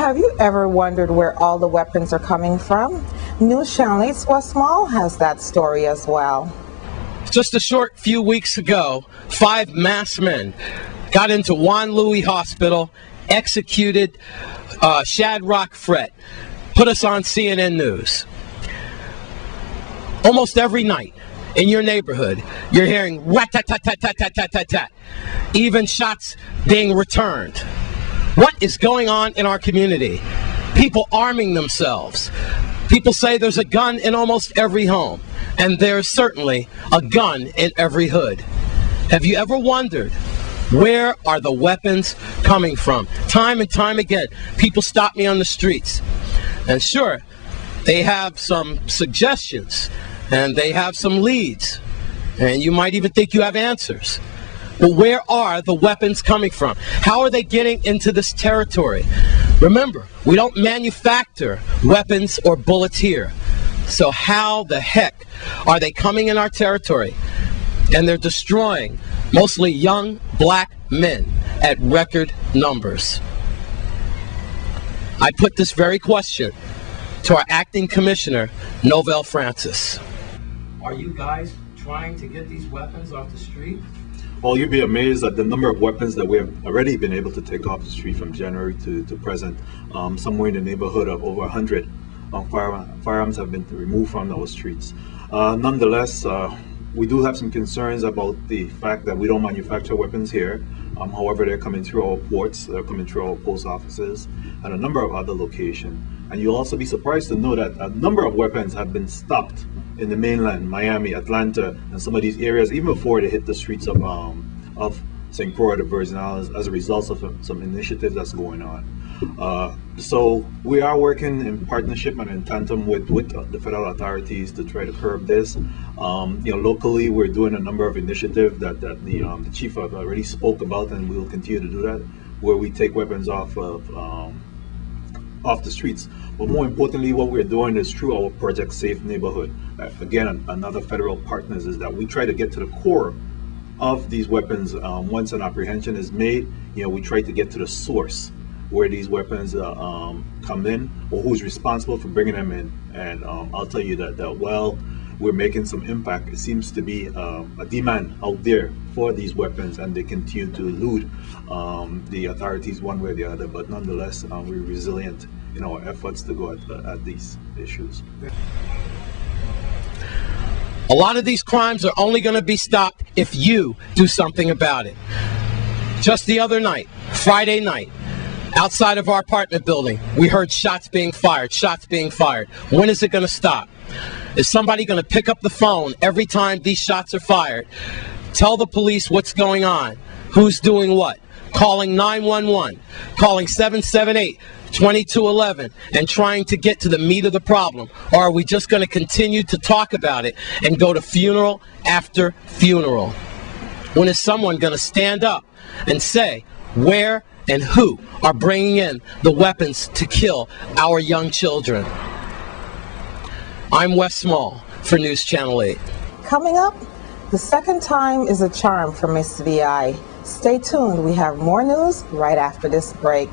Have you ever wondered where all the weapons are coming from? News Channel 8's Wes Small has that story as well. Just a short few weeks ago, 5 masked men got into Juan Louis Hospital, executed Shadrach Fred, put us on CNN News. Almost every night in your neighborhood, you're hearing rat-tat-tat-tat-tat-tat-tat-tat, even shots being returned. What is going on in our community? People arming themselves. People say there's a gun in almost every home, and there's certainly a gun in every hood. Have you ever wondered, where are the weapons coming from? Time and time again, people stop me on the streets. And sure, they have some suggestions, and they have some leads, and you might even think you have answers. But where are the weapons coming from? How are they getting into this territory? Remember, we don't manufacture weapons or bullets here. So how the heck are they coming in our territory? And they're destroying mostly young black men at record numbers. I put this very question to our acting commissioner, Novell Francis. Are you guys trying to get these weapons off the street? Well, you'd be amazed at the number of weapons that we have already been able to take off the street from January to present. Somewhere in the neighborhood of over 100 firearms have been removed from those streets. Nonetheless, we do have some concerns about the fact that we don't manufacture weapons here. However, they're coming through our ports, they're coming through our post offices, and a number of other locations. And you'll also be surprised to know that a number of weapons have been stopped in the mainland, Miami, Atlanta, and some of these areas, even before they hit the streets of St. Croix, the Virgin Islands, as a result of some initiatives that's going on. So we are working in partnership and in tandem with the federal authorities to try to curb this. Locally, we're doing a number of initiatives that the chief already spoke about, and we will continue to do that, where we take weapons off the streets. But more importantly, what we're doing is through our Project Safe Neighborhood. Again, another federal partners is that we try to get to the core of these weapons. Once an apprehension is made, we try to get to the source where these weapons come in, or who's responsible for bringing them in. And I'll tell you that while we're making some impact, it seems to be a demand out there for these weapons, and they continue to elude the authorities one way or the other. But nonetheless, we're resilient in our efforts to go at these issues. A lot of these crimes are only going to be stopped if you do something about it. Just the other night, Friday night, outside of our apartment building, we heard shots being fired, shots being fired. When is it going to stop? Is somebody going to pick up the phone every time these shots are fired? Tell the police what's going on, who's doing what, calling 911, calling 778-2211, and trying to get to the meat of the problem? Or are we just going to continue to talk about it and go to funeral after funeral? When is someone going to stand up and say where and who are bringing in the weapons to kill our young children? I'm Wes Small for News Channel 8. Coming up, the second time is a charm for Miss VI. Stay tuned. We have more news right after this break.